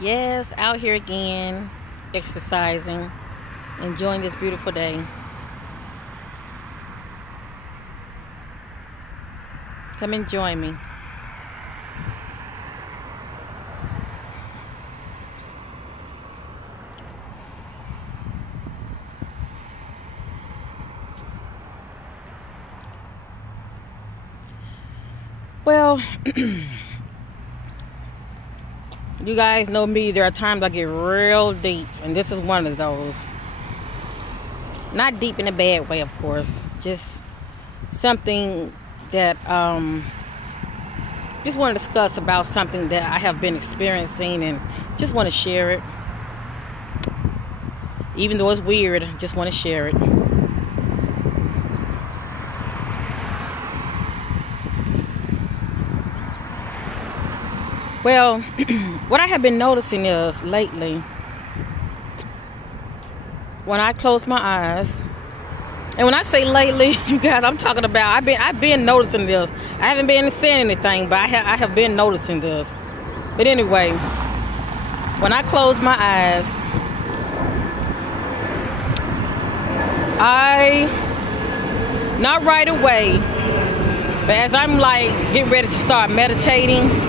Yes, out here again, exercising, enjoying this beautiful day. Come and join me. Well, you guys know me. There are times I get real deep, and this is one of those. Not deep in a bad way, of course. Just something that just want to discuss about something that I have been experiencing, and just want to share it. Even though it's weird, just want to share it. Well, what I have been noticing is lately, when I close my eyes, and when I say lately, you guys, I'm talking about I've been noticing this. I haven't been saying anything, but I have been noticing this. But anyway, when I close my eyes, not right away, but as I'm like getting ready to start meditating.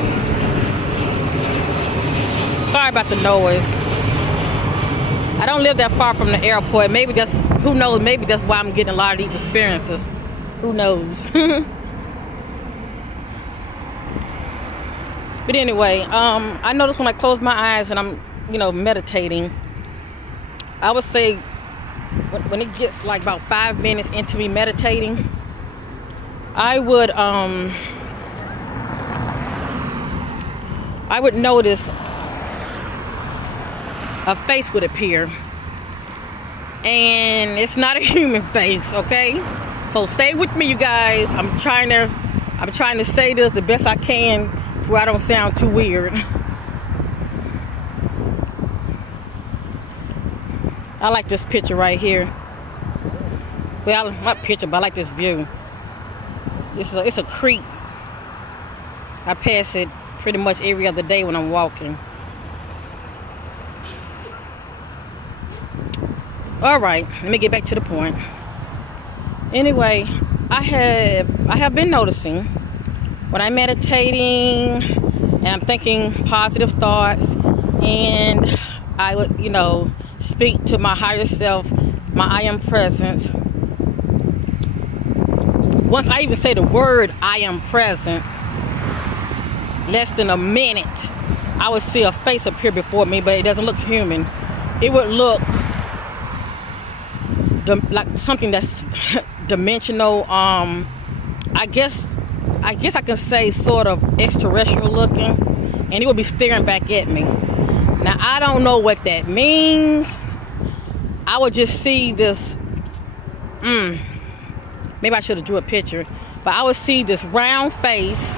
Sorry about the noise. I don't live that far from the airport. Maybe that's, who knows, maybe that's why I'm getting a lot of these experiences. Who knows? But anyway, I notice when I close my eyes and I'm, meditating, I would say when it gets like about 5 minutes into me meditating, I would notice a face would appear, and it's not a human face. Okay, so stay with me, you guys. I'm trying to say this the best I can where I don't sound too weird. I like this picture right here. Well, not picture, but I like this view. It's a creek. I pass it pretty much every other day when I'm walking. All right, let me get back to the point. Anyway, I have been noticing when I'm meditating and I'm thinking positive thoughts, and I would, speak to my higher self, my I am presence. Once I even say the word I am present, less than a minute, I would see a face appear before me, but it doesn't look human. It would look like something that's dimensional. I guess I can say sort of extraterrestrial looking, and it would be staring back at me. Now I don't know what that means. I would just see this. Maybe I should have drew a picture, but I would see this round face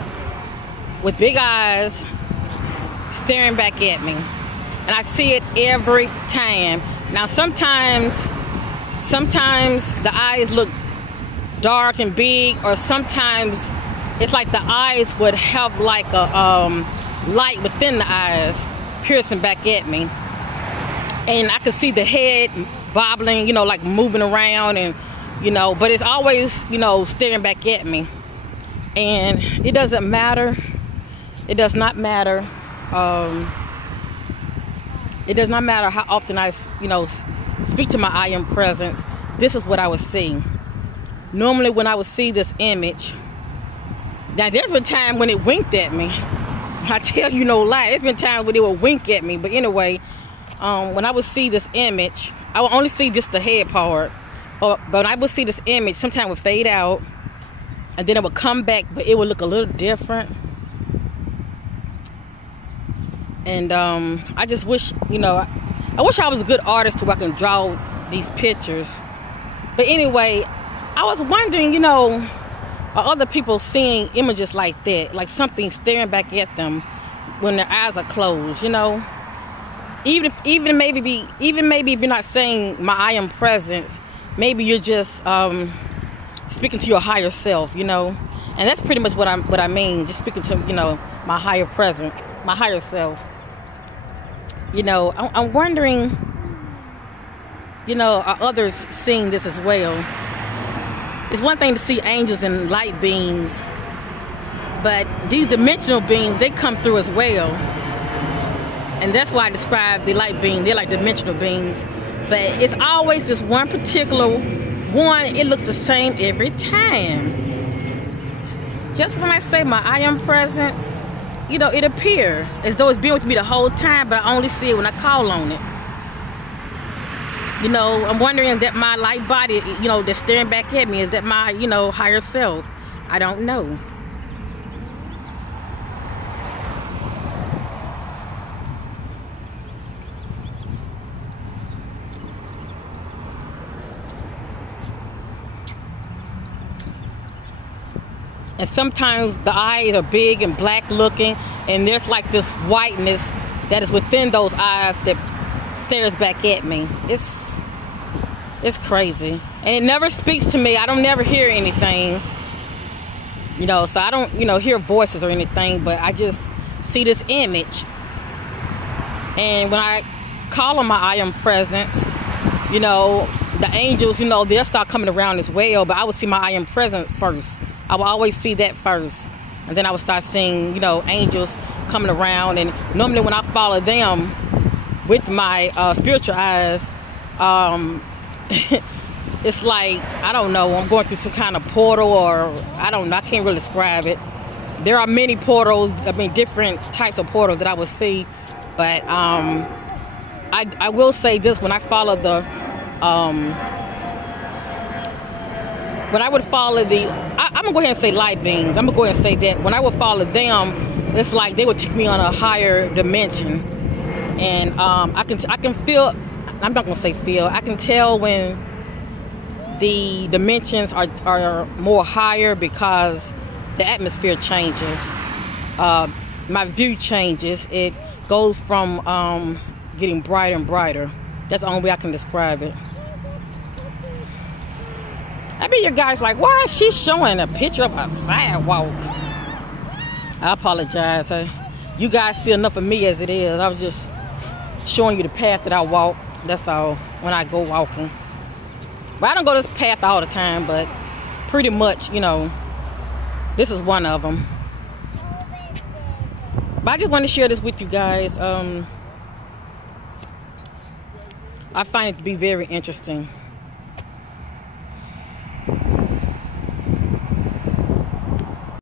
with big eyes staring back at me, and I see it every time. Now sometimes the eyes look dark and big, or sometimes it's like the eyes would have like a light within the eyes piercing back at me, and I could see the head bobbling, like moving around, and but it's always staring back at me. And it doesn't matter. It does not matter. It does not matter how often I speak to my I am presence. This is what I would see. Normally when I would see this image, now there's been time when it winked at me. I tell you no lie, there's been times when it would wink at me. But anyway, when I would see this image, I would only see just the head part. But I would see this image, sometimes it would fade out, and then it would come back, but it would look a little different. And I just wish, I wish I was a good artist to where I can draw these pictures. But anyway, I was wondering, are other people seeing images like that, like something staring back at them when their eyes are closed? Even maybe if you're not saying my I am presence, maybe you're just speaking to your higher self, and that's pretty much what I mean. Just speaking to my higher presence, my higher self. You know, I'm wondering, you know, are others seeing this as well? It's one thing to see angels and light beings, but these dimensional beings, they come through as well. And that's why I describe the light beings. They're like dimensional beings. But it's always this one particular one. It looks the same every time. Just when I say my I am presence, you know, it appears as though it's been with me the whole time, but I only see it when I call on it. You know, I'm wondering, is that my light body, you know, that's staring back at me? Is that my, you know, higher self? I don't know. And sometimes the eyes are big and black looking, and there's like this whiteness that is within those eyes that stares back at me. It's crazy. And it never speaks to me. I don't never hear anything. You know, so I don't, you know, hear voices or anything, but I just see this image. And when I call on my I am presence, you know, the angels, you know, they'll start coming around as well, but I would see my I am present first. I will always see that first, and then I would start seeing, you know, angels coming around. And normally when I follow them with my spiritual eyes, it's like, I don't know, I'm going through some kind of portal, or I don't know, I can't really describe it. There are many portals, I mean different types of portals that I would see, but I will say this: when I follow the when I would follow the, I'm gonna go ahead and say light beings. I'm gonna go ahead and say that when I would follow them, it's like they would take me on a higher dimension, and I can feel. I'm not gonna say feel. I can tell when the dimensions are more higher because the atmosphere changes. My view changes. It goes from getting brighter and brighter. That's the only way I can describe it. I mean, you guys like, why is she showing a picture of a sidewalk? I apologize. You guys see enough of me as it is. I was just showing you the path that I walk. That's all, when I go walking. But I don't go this path all the time, but pretty much, you know, this is one of them. But I just want to share this with you guys. I find it to be very interesting.